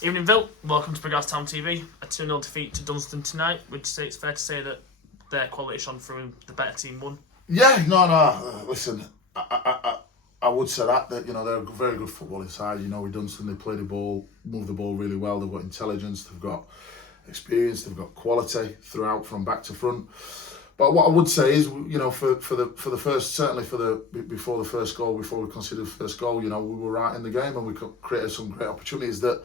Evening, Vill. Welcome to Bregars Town TV. A 2-0 defeat to Dunston tonight. Would you say it's fair to say that their quality shone through, the better team won? Yeah, no. Listen, I would say that they're a very good footballing side. With Dunston, they play the ball, move the ball really well. They've got intelligence, they've got experience, they've got quality throughout, from back to front. But what I would say is, for the first, certainly before the first goal, before we conceded the first goal, we were right in the game and we created some great opportunities that.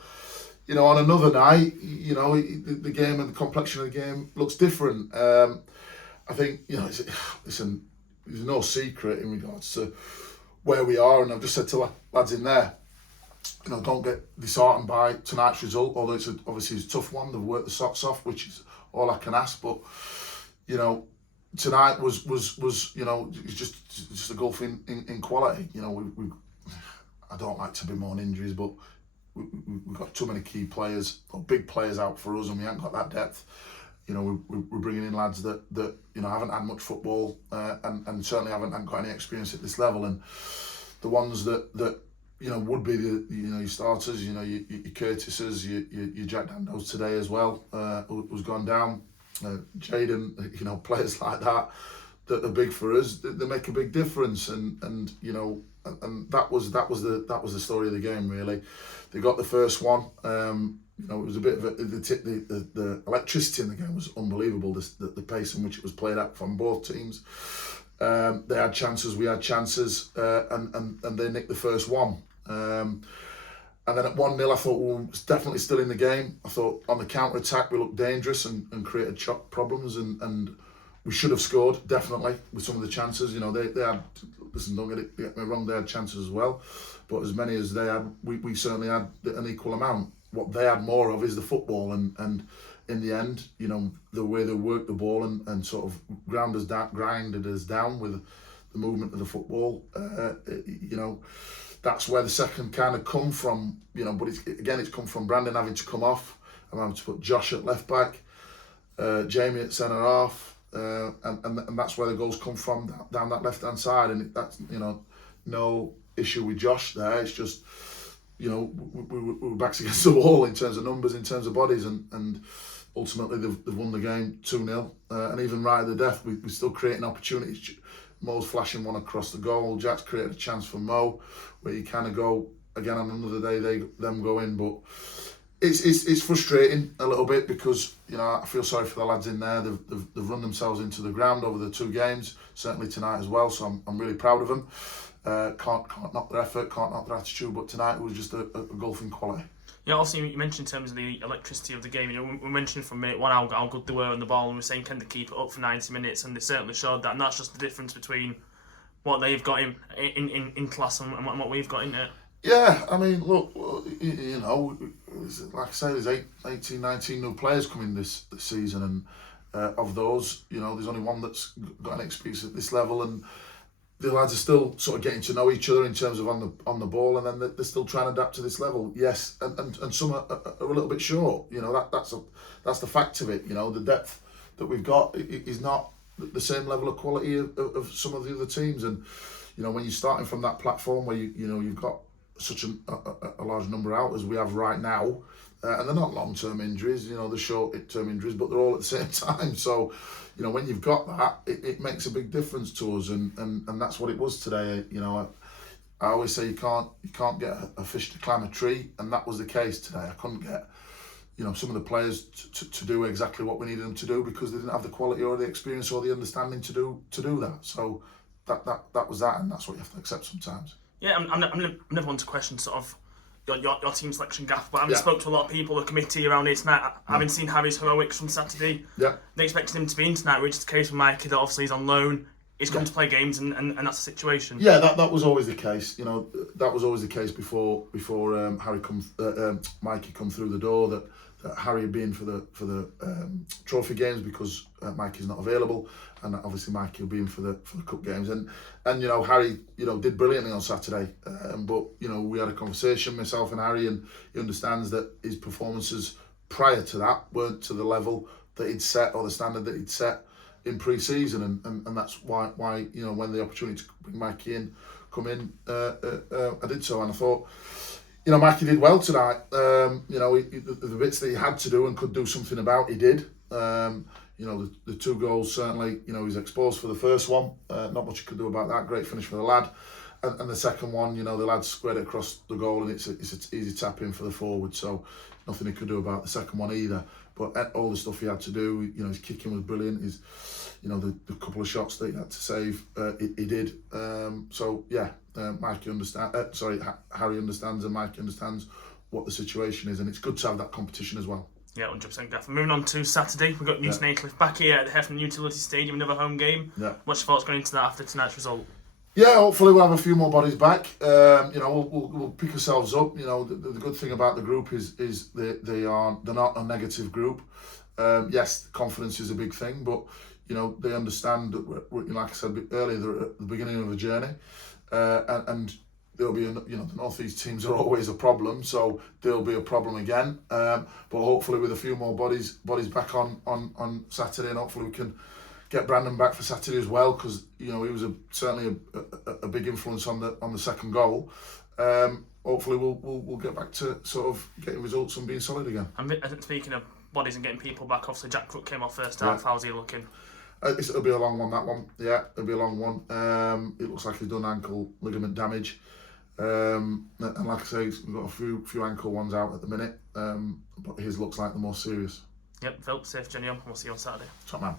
On another night, the game and the complexion of the game looks different. I think, listen, there's no secret in regards to where we are, and I've just said to lads in there, don't get disheartened by tonight's result, although obviously it's a tough one. They've worked the socks off, which is all I can ask. But tonight was it's just a gulf in quality. I don't like to bemoan injuries, but we've got too many key players or big players out for us, and we haven't got that depth. We're bringing in lads that haven't had much football and certainly haven't got any experience at this level, and the ones that would be the your starters, your Curtises, your Jack Dandos today as well, who's gone down, Jaden, players like that are big for us. They make a big difference, and that was the story of the game, really. They got the first one. It was a bit of the electricity in the game was unbelievable. The pace in which it was played out from both teams. They had chances, we had chances, and they nicked the first one. And then at 1-0, I thought we were definitely still in the game. I thought on the counter attack we looked dangerous and created shot problems, and we should have scored definitely with some of the chances. They had. Listen, don't get me wrong, they had chances as well, but as many as they had, we certainly had an equal amount. What they had more of is the football, and in the end, the way they worked the ball and sort of grinded us down with the movement of the football. That's where the second kind of come from. But it's come from Brandon having to come off and having to put Josh at left back, Jamie at centre half. And that's where the goals come from, down that left hand side, and that's no issue with Josh there. It's just we were backs against the wall in terms of numbers, in terms of bodies, and ultimately they've won the game 2-0. And even right at the death, we're still creating opportunities. Mo's flashing one across the goal. Jack's created a chance for Mo where you kind of go again on another day. Them go in, but. It's frustrating a little bit because I feel sorry for the lads in there. They've run themselves into the ground over the two games, certainly tonight as well. So I'm really proud of them. Can't knock their effort, can't knock their attitude, but tonight it was just a gulf in quality. Yeah, also you mentioned in terms of the electricity of the game. We mentioned from minute one how good they were on the ball, and we're saying can they keep it up for 90 minutes, and they certainly showed that. And that's just the difference between what they've got in class and what we've got in it. Yeah, I mean, look, like I say, there's 18, 19 new players coming this season, and of those, there's only one that's got an experience at this level, and the lads are still sort of getting to know each other in terms of on the ball, and then they're still trying to adapt to this level. Yes, and some are a little bit short. That's the fact of it. The depth that we've got is not the same level of quality of some of the other teams, and when you're starting from that platform where you've got such a large number out as we have right now, and they're not long-term injuries, they're short-term injuries, but they're all at the same time. So, when you've got that, it makes a big difference to us, and that's what it was today. I always say you can't get a fish to climb a tree, and that was the case today. I couldn't get some of the players to do exactly what we needed them to do because they didn't have the quality or the experience or the understanding to do that. So that was that, and that's what you have to accept sometimes. Yeah, I'm never one to question sort of your team selection gaffe, but I've spoke to a lot of people, the committee around here tonight. Having seen Harry's heroics from Saturday, they expected him to be in tonight, which is the case with Mikey, that obviously he's on loan. He's going to play games, and that's the situation. Yeah, that was always the case. That was always the case before Mikey come through the door. That Harry had been for the trophy games because Mikey's not available, and obviously Mikey will be in for the cup games. And Harry did brilliantly on Saturday. But we had a conversation, myself and Harry, and he understands that his performances prior to that weren't to the level that he'd set or the standard that he'd set in pre-season, and that's why when the opportunity to bring Mikey in come in, I did so, and I thought you know, Mikey did well tonight. You know, the bits that he had to do and could do something about, he did. You know, the 2 goals, certainly, you know, he was exposed for the first one. Not much he could do about that. Great finish for the lad. And the second one, you know, the lad squared it across the goal, and it's an easy tap in for the forward. So nothing he could do about the second one either. But all the stuff he had to do, you know, his kicking was brilliant. His, you know, the couple of shots that he had to save, he did. So yeah, Mikey Harry understands, and Mikey understands what the situation is, and it's good to have that competition as well. Yeah, 100%, Gaff. Moving on to Saturday, we've got Newton Aycliffe back here at the Heffron Utility Stadium, another home game. Yeah. What's your thoughts going into that after tonight's result? Yeah, hopefully we'll have a few more bodies back. You know, we'll pick ourselves up. You know, the good thing about the group is they're not a negative group. Yes, confidence is a big thing, but you know they understand that like I said earlier, they're at the beginning of a journey, and there'll be you know, the North East teams are always a problem, so there'll be a problem again. But hopefully with a few more bodies back on Saturday, and hopefully we can get Brandon back for Saturday as well, because you know he was certainly a big influence on the second goal. Hopefully we'll get back to sort of getting results and being solid again. And speaking of bodies and getting people back, obviously Jack Crook came off first half. How's he looking? It'll be a long one, that one. Yeah, it'll be a long one. It looks like he's done ankle ligament damage. And like I say, we've got a few ankle ones out at the minute, but his looks like the more serious. Yep, Phil, safe journey on. We'll see you on Saturday. Top man.